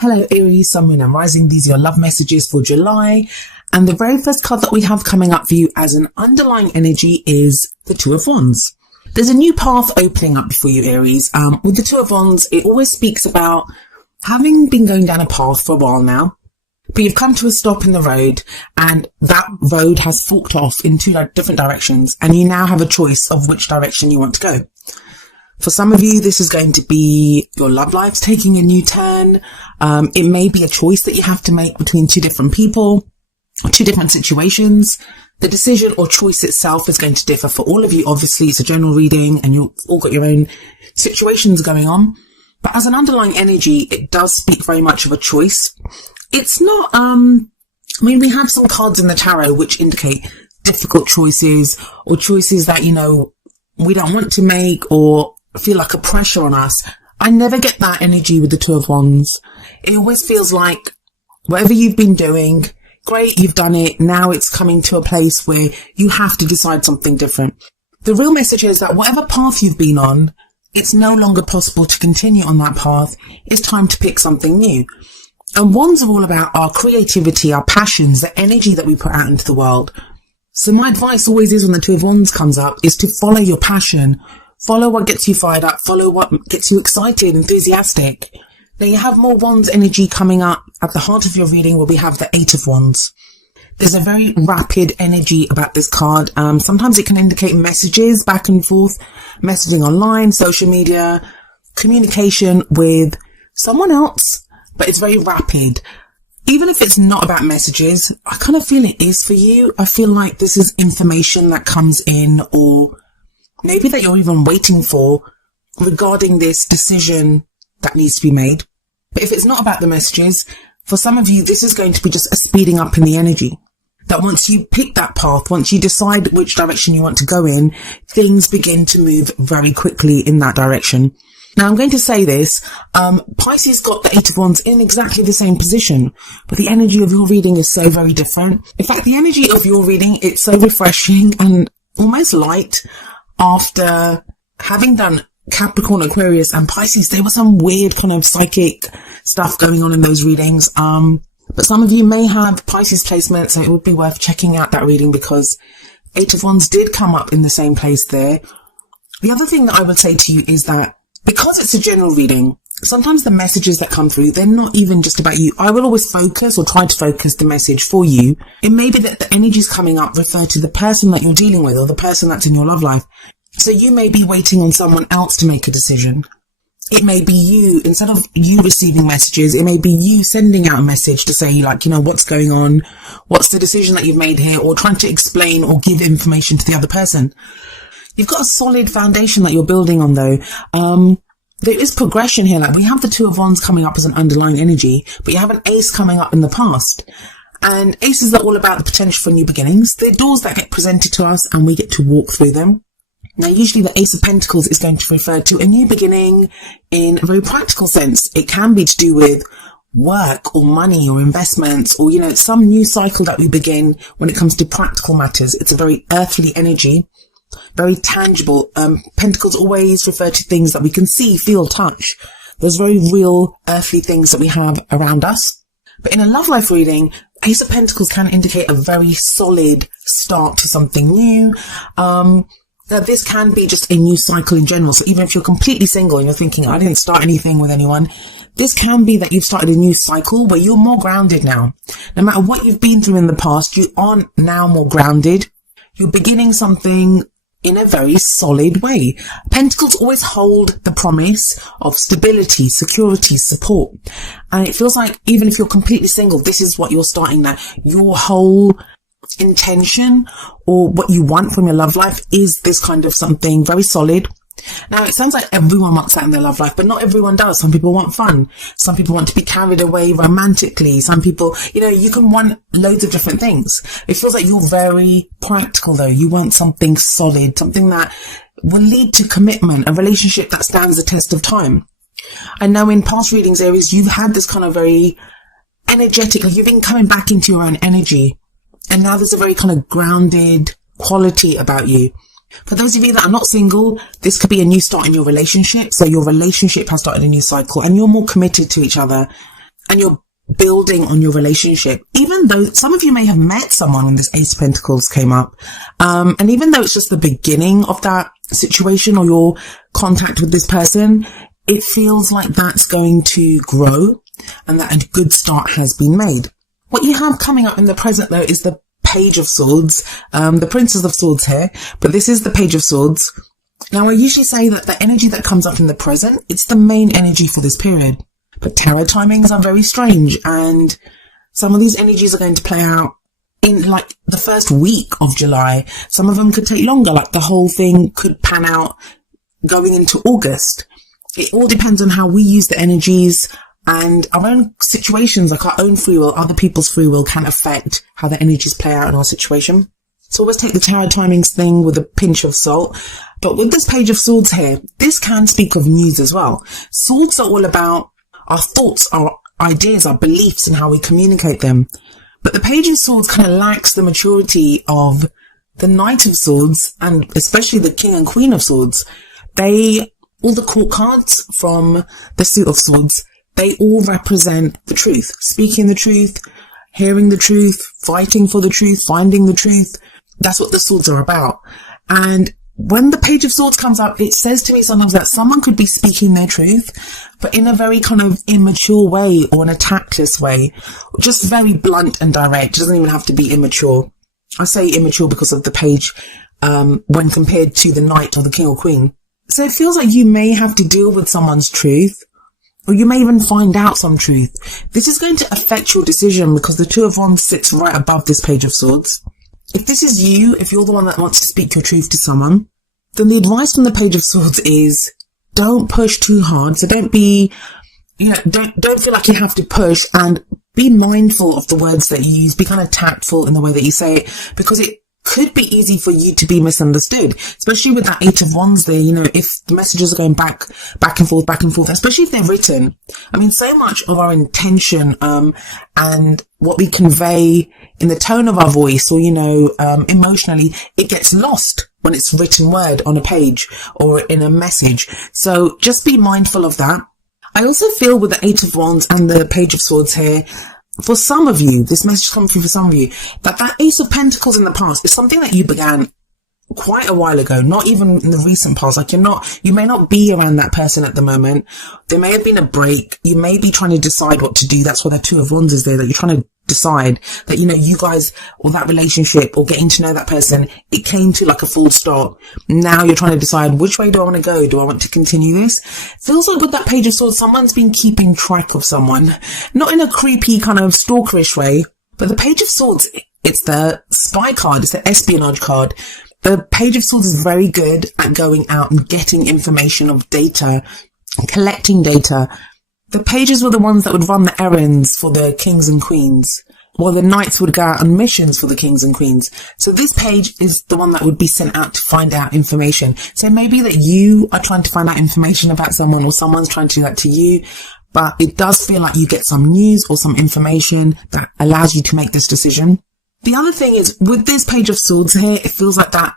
Hello Aries, Sun, Moon and Rising. These are your love messages for July. And the very first card that we have coming up for you as an underlying energy is the Two of Wands. There's a new path opening up for you, Aries. With the Two of Wands, it always speaks about having been going down a path for a while now, but you've come to a stop in the road and that road has forked off in two different directions and you now have a choice of which direction you want to go. For some of you, this is going to be your love life's taking a new turn. It may be a choice that you have to make between two different people, or two different situations. The decision or choice itself is going to differ for all of you. Obviously, it's a general reading and you've all got your own situations going on. But as an underlying energy, it does speak very much of a choice. It's not, we have some cards in the tarot which indicate difficult choices or choices that, we don't want to make or feel like a pressure on us. I never get that energy with the Two of Wands. It always feels like whatever you've been doing, great, you've done it. Now it's coming to a place where you have to decide something different. The real message is that whatever path you've been on, it's no longer possible to continue on that path. It's time to pick something new. And Wands are all about our creativity, our passions, the energy that we put out into the world. So my advice always is when the Two of Wands comes up is to follow your passion. Follow what gets you fired up. Follow what gets you excited, enthusiastic. Now you have more Wands energy coming up. At the heart of your reading where we have the Eight of Wands. There's a very rapid energy about this card. Sometimes it can indicate messages back and forth, messaging online, social media, communication with someone else, but it's very rapid. Even if it's not about messages, I kind of feel it is for you. I feel like this is information that comes in or maybe that you're even waiting for regarding this decision that needs to be made. But if it's not about the messages, for some of you, this is going to be just a speeding up in the energy. That once you pick that path, once you decide which direction you want to go in, things begin to move very quickly in that direction. Now, I'm going to say this, Pisces got the Eight of Wands in exactly the same position, but the energy of your reading is so very different. In fact, the energy of your reading, it's so refreshing and almost light. After having done Capricorn, Aquarius and Pisces, there was some weird kind of psychic stuff going on in those readings. But some of you may have Pisces placement, so it would be worth checking out that reading because Eight of Wands did come up in the same place there. The other thing that I would say to you is that because it's a general reading, sometimes the messages that come through, they're not even just about you. I will always focus or try to focus the message for you. It may be that the energies coming up refer to the person that you're dealing with or the person that's in your love life. So you may be waiting on someone else to make a decision. It may be you, instead of you receiving messages, it may be you sending out a message to say what's going on? What's the decision that you've made here? Or trying to explain or give information to the other person. You've got a solid foundation that you're building on though. There is progression here. Like we have the Two of Wands coming up as an underlying energy, but you have an Ace coming up in the past. And aces are all about the potential for new beginnings. They're doors that get presented to us and we get to walk through them. Now, usually the Ace of Pentacles is going to refer to a new beginning in a very practical sense. It can be to do with work or money or investments or, some new cycle that we begin when it comes to practical matters. It's a very earthly energy, very tangible. Pentacles always refer to things that we can see, feel, touch. Those very real earthly things that we have around us. But in a love life reading, Ace of Pentacles can indicate a very solid start to something new. Now, this can be just a new cycle in general. So even if you're completely single and you're thinking, I didn't start anything with anyone, this can be that you've started a new cycle where you're more grounded now. No matter what you've been through in the past, you are now more grounded. You're beginning something in a very solid way. Pentacles always hold the promise of stability, security, support. And it feels like even if you're completely single, this is what you're starting now. Your whole intention or what you want from your love life is this kind of something very solid. Now, it sounds like everyone wants that in their love life, but not everyone does. Some people want fun. Some people want to be carried away romantically. Some people, you can want loads of different things. It feels like you're very practical though. You want something solid, something that will lead to commitment, a relationship that stands the test of time. I know in past readings, Aries, you've had this kind of very energetic, you've been coming back into your own energy. And now there's a very kind of grounded quality about you. For those of you that are not single, this could be a new start in your relationship. So your relationship has started a new cycle and you're more committed to each other. and you're building on your relationship, even though some of you may have met someone when this Ace of Pentacles came up. And even though it's just the beginning of that situation or your contact with this person, it feels like that's going to grow and that a good start has been made. What you have coming up in the present though is the Page of Swords, the Princess of Swords here, but this is the Page of Swords. Now I usually say that the energy that comes up in the present, it's the main energy for this period. But tarot timings are very strange, and some of these energies are going to play out in like the first week of July. Some of them could take longer, like the whole thing could pan out going into August. It all depends on how we use the energies, and our own situations, like our own free will, other people's free will can affect how the energies play out in our situation. So always take the tarot timings thing with a pinch of salt. But with this Page of Swords here, this can speak of news as well. Swords are all about our thoughts, our ideas, our beliefs, and how we communicate them. But the Page of Swords kind of lacks the maturity of the Knight of Swords, and especially the King and Queen of Swords. All the court cards from the Suit of Swords, they all represent the truth. Speaking the truth, hearing the truth, fighting for the truth, finding the truth. That's what the swords are about. And when the Page of Swords comes up, it says to me sometimes that someone could be speaking their truth, but in a very kind of immature way or in a tactless way, just very blunt and direct. It doesn't even have to be immature. I say immature because of the page, when compared to the Knight or the King or Queen. So it feels like you may have to deal with someone's truth, or you may even find out some truth. This is going to affect your decision because the Two of Wands sits right above this Page of Swords. If this is you, if you're the one that wants to speak your truth to someone, then the advice from the Page of Swords is don't push too hard. So don't don't feel like you have to push, and be mindful of the words that you use. Be kind of tactful in the way that you say it, because it could be easy for you to be misunderstood, especially with that Eight of Wands there. If the messages are going back and forth, especially if they're written. I mean, so much of our intention, and what we convey in the tone of our voice or, emotionally, it gets lost when it's written word on a page or in a message. So just be mindful of that. I also feel with the Eight of Wands and the Page of Swords here, for some of you, this message is coming through for some of you, that Ace of Pentacles in the past is something that you began quite a while ago, not even in the recent past. Like you may not be around that person at the moment. There may have been a break. You may be trying to decide what to do. That's why the Two of Wands is there, that you're trying to decide that, you guys, or that relationship, or getting to know that person, it came to like a full stop. Now you're trying to decide, which way do I want to go? Do I want to continue this? Feels like with that Page of Swords, someone's been keeping track of someone, not in a creepy kind of stalkerish way, but the Page of Swords, it's the spy card. It's the espionage card. The Page of Swords is very good at going out and getting information of data, collecting data. The pages were the ones that would run the errands for the kings and queens, while the knights would go out on missions for the kings and queens. So this page is the one that would be sent out to find out information. So maybe that you are trying to find out information about someone, or someone's trying to do that to you, but it does feel like you get some news or some information that allows you to make this decision. The other thing is, with this Page of Swords here, it feels like that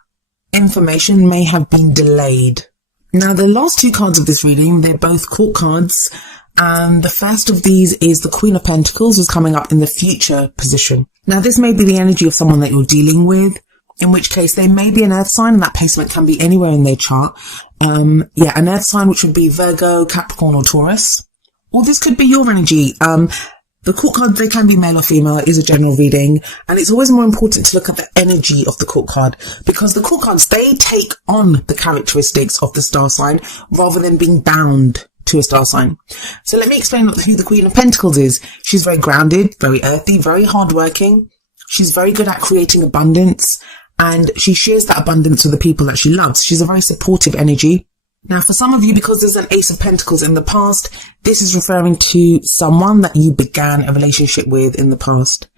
information may have been delayed. Now, the last two cards of this reading, they're both court cards, and the first of these is the Queen of Pentacles, who's coming up in the future position. Now, this may be the energy of someone that you're dealing with, in which case they may be an earth sign, and that placement can be anywhere in their chart. An earth sign, which would be Virgo, Capricorn, or Taurus. Or this could be your energy. The court cards, they can be male or female. It is a general reading, and it's always more important to look at the energy of the court card, because the court cards, they take on the characteristics of the star sign rather than being bound to a star sign. So let me explain who the Queen of Pentacles is. She's very grounded, very earthy, very hardworking. She's very good at creating abundance, and she shares that abundance with the people that she loves. She's a very supportive energy. Now, for some of you, because there's an Ace of Pentacles in the past, this is referring to someone that you began a relationship with in the past.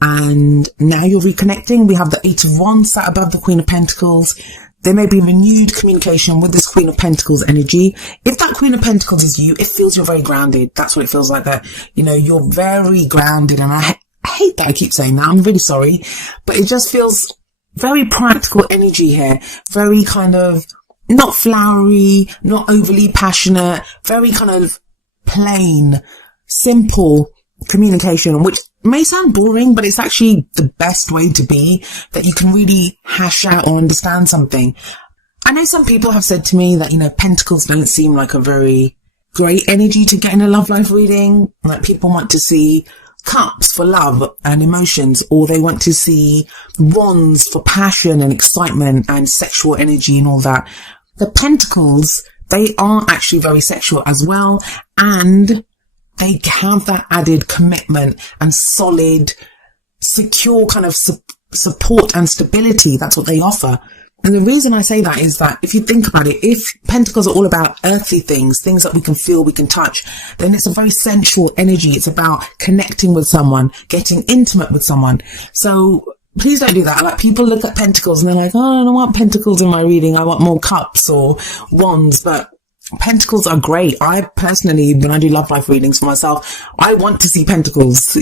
And now you're reconnecting. We have the Eight of Wands sat above the Queen of Pentacles. There may be renewed communication with this Queen of Pentacles energy. If that Queen of Pentacles is you, it feels you're very grounded. That's what it feels like, that, you're very grounded. And I hate that I keep saying that. I'm really sorry. But it just feels very practical energy here. Very kind of not flowery, not overly passionate, very kind of plain, simple communication, which may sound boring, but it's actually the best way to be, that you can really hash out or understand something. I know some people have said to me that, pentacles don't seem like a very great energy to get in a love life reading. Like, people want to see cups for love and emotions, or they want to see wands for passion and excitement and sexual energy and all that. The pentacles, they are actually very sexual as well, and they have that added commitment and solid, secure kind of support and stability. That's what they offer. And the reason I say that is that if you think about it, if pentacles are all about earthly things that we can feel, we can touch, then it's a very sensual energy. It's about connecting with someone, getting intimate with someone. So please don't do that. Like, people look at pentacles and they're like, oh, I don't want pentacles in my reading. I want more cups or wands. But pentacles are great. I personally, when I do love life readings for myself, I want to see pentacles.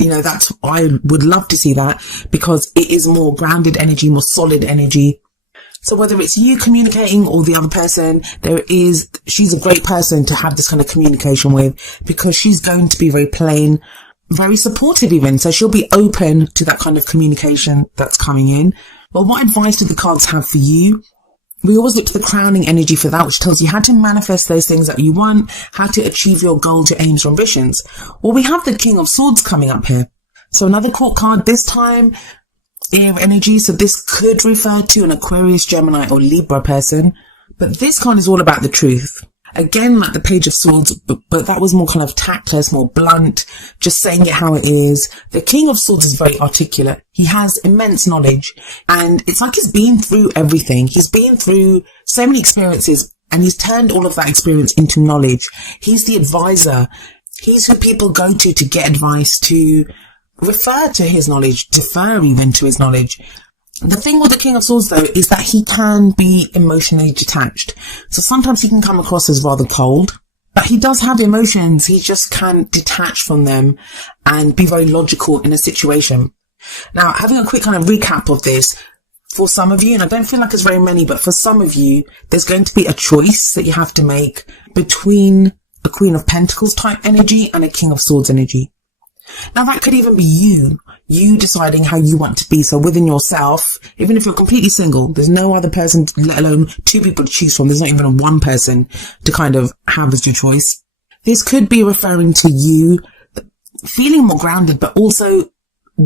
I would love to see that, because it is more grounded energy, more solid energy. So whether it's you communicating or the other person, she's a great person to have this kind of communication with, because she's going to be very plain, very supportive even. So she'll be open to that kind of communication that's coming in. Well, what advice do the cards have for you? We always look to the crowning energy for that, which tells you how to manifest those things that you want, how to achieve your goals, your aims, your ambitions. Well, we have the King of Swords coming up here. So another court card, this time air energy. So this could refer to an Aquarius, Gemini or Libra person, but this card is all about the truth. Again, like the Page of Swords, but that was more kind of tactless, more blunt, just saying it how it is. The King of Swords is very articulate. He has immense knowledge, and it's like he's been through everything. He's been through so many experiences, and he's turned all of that experience into knowledge. He's the advisor. He's who people go to get advice, to refer to his knowledge, defer even to his knowledge. The thing with the King of Swords, though, is that he can be emotionally detached. So sometimes he can come across as rather cold, but he does have emotions. He just can't detach from them and be very logical in a situation. Now, having a quick kind of recap of this, for some of you, and I don't feel like it's very many, but for some of you, there's going to be a choice that you have to make between a Queen of Pentacles type energy and a King of Swords energy. Now, that could even be you deciding how you want to be. So within yourself, even if you're completely single, there's no other person, let alone two people to choose from. There's not even one person to kind of have as your choice. This could be referring to you feeling more grounded, but also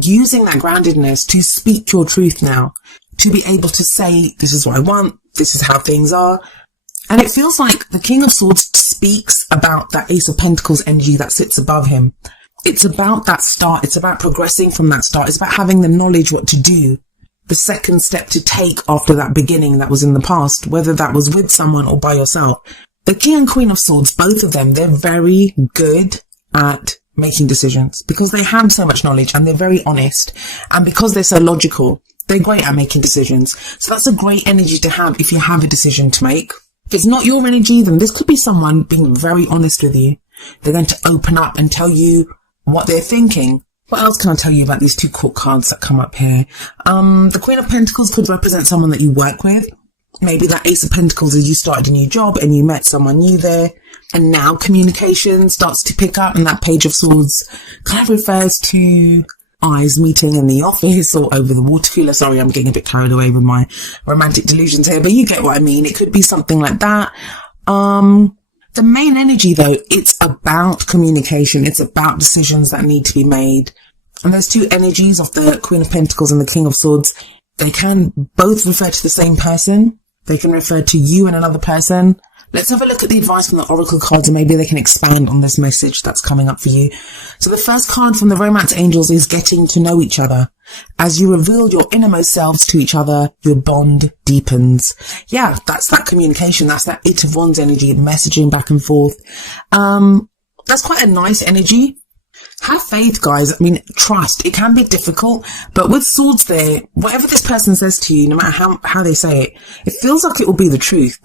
using that groundedness to speak your truth now, to be able to say, this is what I want, this is how things are. And it feels like the King of Swords speaks about that Ace of Pentacles energy that sits above him. It's about that start. It's about progressing from that start. It's about having the knowledge what to do, the second step to take after that beginning that was in the past, whether that was with someone or by yourself. The King and Queen of Swords, both of them, they're very good at making decisions because they have so much knowledge and they're very honest. And because they're so logical, they're great at making decisions. So that's a great energy to have if you have a decision to make. If it's not your energy, then this could be someone being very honest with you. They're going to open up and tell you what they're thinking. What else can I tell you about these two court cards that come up here? The Queen of Pentacles could represent someone that you work with. Maybe that Ace of Pentacles is you started a new job and you met someone new there. And now communication starts to pick up, and that Page of Swords kind of refers to eyes meeting in the office or over the water cooler. Sorry, I'm getting a bit carried away with my romantic delusions here, but you get what I mean. It could be something like that. The main energy, though, it's about communication. It's about decisions that need to be made. And those two energies of the Queen of Pentacles and the King of Swords, they can both refer to the same person. They can refer to you and another person. Let's have a look at the advice from the Oracle cards and maybe they can expand on this message that's coming up for you. So the first card from the Romance Angels is getting to know each other. As you reveal your innermost selves to each other, your bond deepens. Yeah, that's that communication. That's that Eight of Wands energy, messaging back and forth. That's quite a nice energy. Have faith, guys. I mean, trust. It can be difficult, but with swords there, whatever this person says to you, no matter how they say it, it feels like it will be the truth.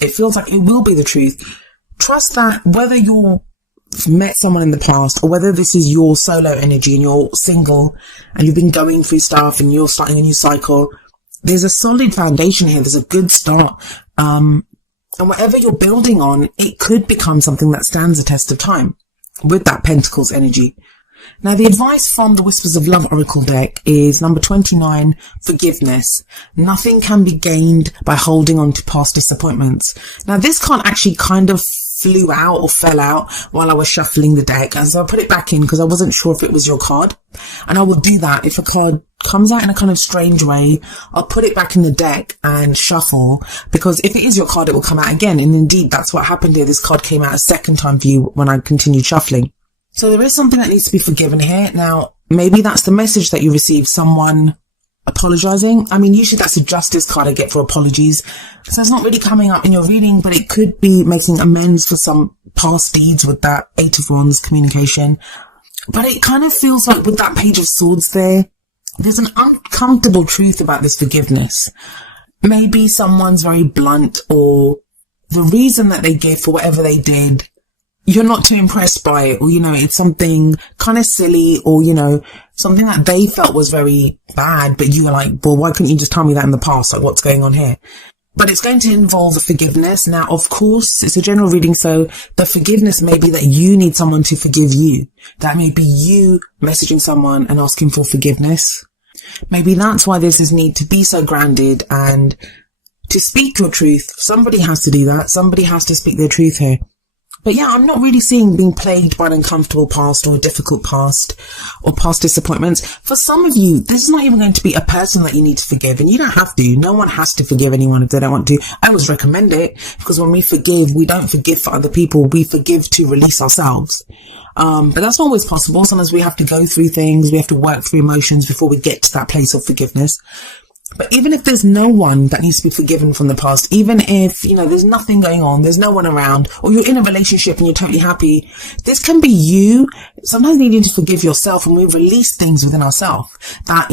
It feels like it will be the truth. Trust that whether you've met someone in the past or whether this is your solo energy and you're single and you've been going through stuff and you're starting a new cycle, there's a solid foundation here. There's a good start. And whatever you're building on, it could become something that stands the test of time. with that Pentacles energy. Now, the advice from the Whispers of Love Oracle deck is number 29, forgiveness. Nothing can be gained by holding on to past disappointments. Now, this card actually kind of flew out or fell out while I was shuffling the deck, and so I put it back in because I wasn't sure if it was your card. And I will do that if a card comes out in a kind of strange way. I'll put it back in the deck and shuffle, because if it is your card, it will come out again. And indeed, that's what happened here. This card came out a second time for you when I continued shuffling. So there is something that needs to be forgiven here. Now, maybe that's the message that you receive, someone apologizing. I mean, usually that's a justice card I get for apologies. So it's not really coming up in your reading, but it could be making amends for some past deeds with that Eight of Wands communication. But it kind of feels like with that Page of Swords there's an uncomfortable truth about this forgiveness. Maybe someone's very blunt, or the reason that they gave for whatever they did, you're not too impressed by it, or, it's something kind of silly, or, something that they felt was very bad, but you were like, well, why couldn't you just tell me that in the past? Like, what's going on here? But it's going to involve forgiveness. Now, of course, it's a general reading, so the forgiveness may be that you need someone to forgive you. That may be you messaging someone and asking for forgiveness. Maybe that's why there's this need to be so grounded and to speak your truth. Somebody has to do that. Somebody has to speak their truth here. But yeah, I'm not really seeing being plagued by an uncomfortable past or a difficult past or past disappointments. For some of you, this is not even going to be a person that you need to forgive, and you don't have to. No one has to forgive anyone if they don't want to. I always recommend it, because when we forgive, we don't forgive for other people. We forgive to release ourselves. But that's not always possible. Sometimes we have to go through things. We have to work through emotions before we get to that place of forgiveness. But even if there's no one that needs to be forgiven from the past, even if, there's nothing going on, there's no one around, or you're in a relationship and you're totally happy, this can be you sometimes needing to forgive yourself, and we release things within ourselves that,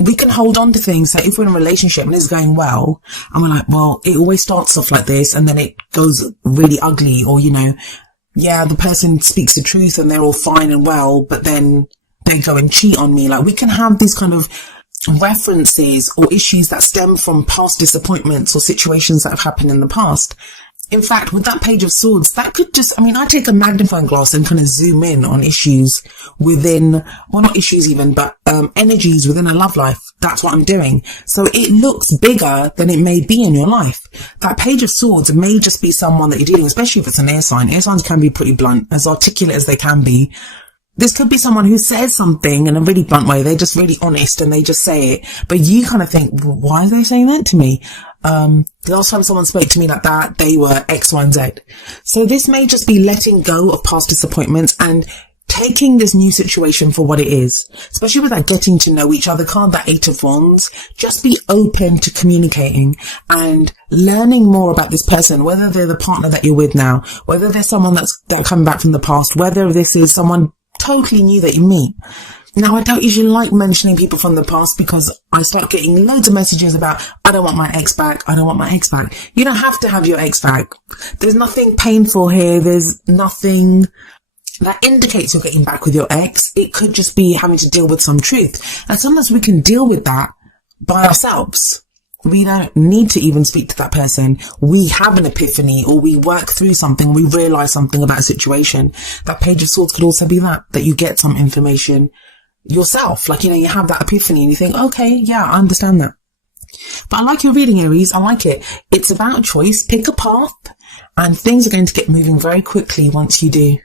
we can hold on to things. So if we're in a relationship and it's going well, and we're like, well, it always starts off like this and then it goes really ugly, or, the person speaks the truth and they're all fine and well, but then they go and cheat on me. Like, we can have these kind of references or issues that stem from past disappointments or situations that have happened in the past. In fact, with that Page of Swords, that could just, I take a magnifying glass and kind of zoom in on issues within, well, not issues even, but energies within a love life. That's what I'm doing. So it looks bigger than it may be in your life. That Page of Swords may just be someone that you're dealing with, especially if it's an air sign. Air signs can be pretty blunt, as articulate as they can be. This could be someone who says something in a really blunt way. They're just really honest and they just say it. But you kind of think, well, why are they saying that to me? The last time someone spoke to me like that, they were X, Y, and Z. So this may just be letting go of past disappointments and taking this new situation for what it is. Especially with that getting to know each other card, that Eight of Wands. Just be open to communicating and learning more about this person, whether they're the partner that you're with now, whether they're someone that's coming back from the past, whether this is someone totally new that you meet. Now, I don't usually like mentioning people from the past, because I start getting loads of messages about, I don't want my ex back. I don't want my ex back. You don't have to have your ex back. There's nothing painful here. There's nothing that indicates you're getting back with your ex. It could just be having to deal with some truth. And sometimes we can deal with that by ourselves. We don't need to even speak to that person. We have an epiphany, or we work through something. We realize something about a situation. That Page of Swords could also be that you get some information yourself. Like, you have that epiphany and you think, okay, yeah, I understand that. But I like your reading, Aries. I like it. It's about choice. Pick a path and things are going to get moving very quickly once you do.